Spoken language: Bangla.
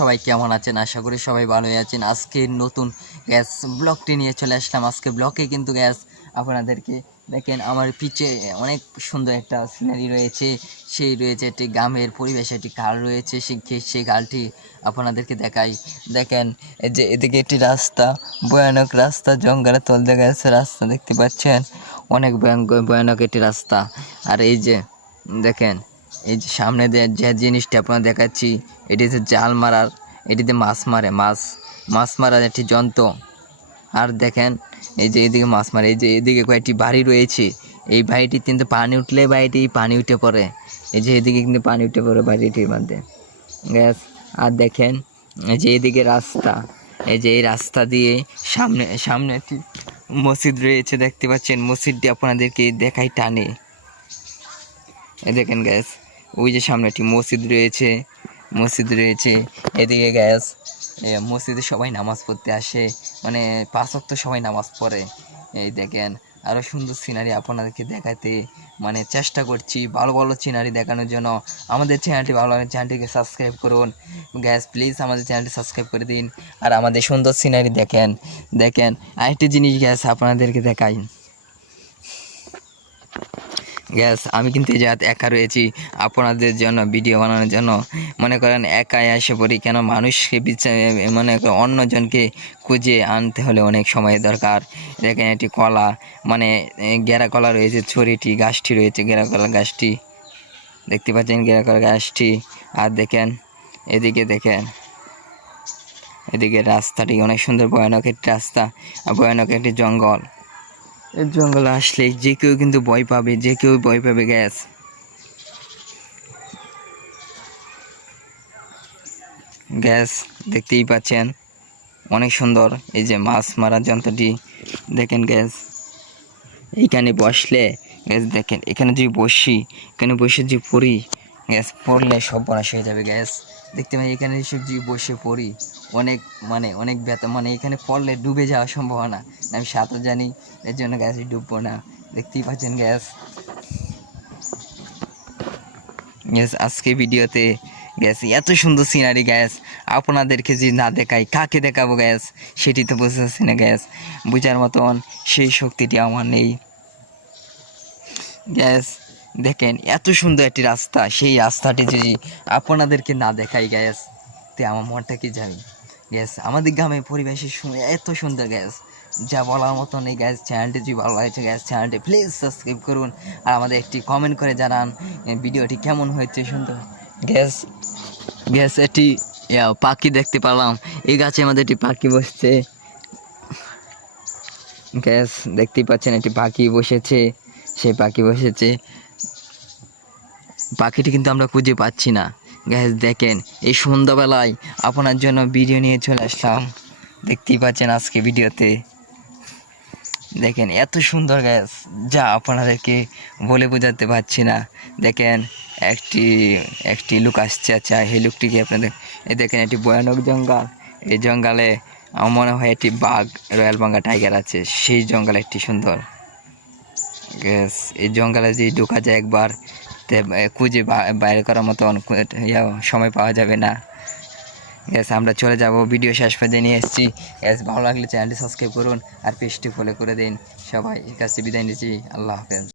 সবাই কেমন আছেন? আশা করি সবাই ভালোই আছেন। আজকে নতুন গ্যাস ব্লগটি নিয়ে চলে আসলাম। আজকে ব্লগে কিন্তু গ্যাস আপনাদেরকে দেখেন আমার পিছে অনেক সুন্দর একটা সিনারি রয়েছে। সেই রয়েছে একটি গ্রামের পরিবেশে একটি খাল রয়েছে। সেই খালটি আপনাদেরকে দেখাই। দেখেন এই যে এদিকে একটি রাস্তা, ভয়ানক রাস্তা, জঙ্গলের তল দিয়ে গেছে রাস্তা দেখতে পাচ্ছেন। অনেক ভয়ানক একটি রাস্তা। আর এই যে দেখেন এই যে সামনে যে জিনিসটা আপনারা দেখাচ্ছি, এটি হচ্ছে জাল মারার, এটিতে মাছ মারার একটি যন্ত্র। আর দেখেন এই যে এদিকে মাছ মারে, এই যে এদিকে কয়েকটি বাড়ি রয়েছে। এই বাড়িটি কিন্তু পানি উঠলে বাড়িটি পানি উঠে পড়ে। এই যে এদিকে কিন্তু পানি উঠে পড়ে বাড়িটির মধ্যে গ্যাস। আর দেখেন এই যে এদিকে রাস্তা, এই যে এই রাস্তা দিয়ে সামনে একটি মসজিদ রয়েছে দেখতে পাচ্ছেন। মসজিদটি আপনাদেরকে দেখাই টানে। এই দেখেন গ্যাস, ওই যে সামনে একটি মসজিদ রয়েছে এদিকে গ্যাস। মসজিদে সবাই নামাজ পড়তে আসে, মানে 5 ওয়াক্ত সবাই নামাজ পড়ে। এই দেখেন আরও সুন্দর সিনারি আপনাদেরকে দেখাতে মানে চেষ্টা করছি, ভালো ভালো সিনারি দেখানোর জন্য। আমাদের চ্যানেলটি ভালো লাগে, চ্যানেলটিকে সাবস্ক্রাইব করুন গ্যাস, প্লিজ আমাদের চ্যানেলটি সাবস্ক্রাইব করে দিন। আর আমাদের সুন্দর সিনারি দেখেন আরেকটি জিনিস গ্যাস আপনাদেরকে দেখাই গ্যাস। আমি কিন্তু এই জায়গাতে একা রয়েছি আপনাদের জন্য ভিডিও বানানোর জন্য। মনে করেন একাই এসে পড়ি, কেন মানুষকে মনে করেন অন্যজনকে খুঁজে আনতে হলে অনেক সময়ের দরকার। দেখেন একটি কলা, মানে গেরা কলা রয়েছে, ছড়িটি গাছটি রয়েছে, গেরা কলা গাছটি দেখতে পাচ্ছেন, গেরা কলা গাছটি। আর দেখেন এদিকে রাস্তাটি অনেক সুন্দর, ভয়ানক একটি রাস্তা আর ভয়ানক একটি জঙ্গল। এই জঙ্গলে আসলে যে কেউ কিন্তু ভয় পাবে গ্যাস। দেখতেই পাচ্ছেন অনেক সুন্দর। এই যে মাছ মারার যন্ত্রটি দেখেন গ্যাস। এইখানে বসলে গ্যাস, দেখেন এখানে বসে যে পড়ি গ্যাস, পড়লে সব বনাশ হয়ে যাবে গ্যাস। দেখতে পাই এখানে এসব যে বসে পড়ি অনেক ব্যথা, মানে এখানে পড়লে ডুবে যাওয়ার সম্ভাবনা। আমি সাঁতার জানি, এর জন্য গ্যাসে ডুববো না। দেখতেই পাচ্ছেন গ্যাস। আজকে ভিডিওতে গ্যাস এত সুন্দর সিনারি গ্যাস, আপনাদেরকে যে না দেখাই কাকে দেখাবো গ্যাস, সেটি তো বুঝতে পারছি না গ্যাস। বোঝার মতন সেই শক্তিটি আমার নেই গ্যাস। দেখেন এত সুন্দর একটি রাস্তা, সেই রাস্তাটি যদি আপনাদেরকে না দেখাই গ্যাস, তে আমার মনটা কি যাবে গ্যাস। আমাদের গ্রামের পরিবেশের এত সুন্দর গ্যাস, যা বলার মতো নেই গ্যাস। চ্যানেলটি যদি ভালো লাগছে গ্যাস, চ্যানেলটি প্লিজ সাবস্ক্রাইব করুন আর আমাদের একটি কমেন্ট করে জানান ভিডিওটি কেমন হয়েছে সুন্দর গ্যাস। একটি পাখি দেখতে পেলাম, এই গাছে আমাদের একটি পাখি বসছে গ্যাস। দেখতেই পাচ্ছেন একটি পাখি বসেছে, সেই পাখিটি কিন্তু আমরা খুঁজে পাচ্ছি না গ্যাস। দেখেন এই সন্ধ্যাবেলায় আপনার জন্য ভিডিও নিয়ে চলে আসলাম। দেখতেই পাচ্ছেন আজকে ভিডিওতে দেখেন এত সুন্দর গ্যাস, যা আপনাদেরকে বলে বোঝাতে পারছি না। দেখেন একটি লোক আসছে, আচ্ছা এই লোকটিকে আপনাদের, এই দেখেন একটি ভয়ানক জঙ্গল। এই জঙ্গলে আমার মনে হয় একটি বাঘ, রয়্যাল বেঙ্গল টাইগার আছে, সেই জঙ্গলে একটি সুন্দর গ্যাস। এই জঙ্গলে যে ঢোকা যায় একবার, খুঁজে বাইরে করার মতন সময় পাওয়া যাবে না গ্যাস। আমরা চলে যাব, ভিডিও শেষ পর্যন্ত নিয়ে এসেছি গ্যাস। ভালো লাগলে চ্যানেলটি সাবস্ক্রাইব করুন আর পেজটি ফলো করে দিন। সবাই কাছে বিদায় নিচ্ছি, আল্লাহ হাফেজ।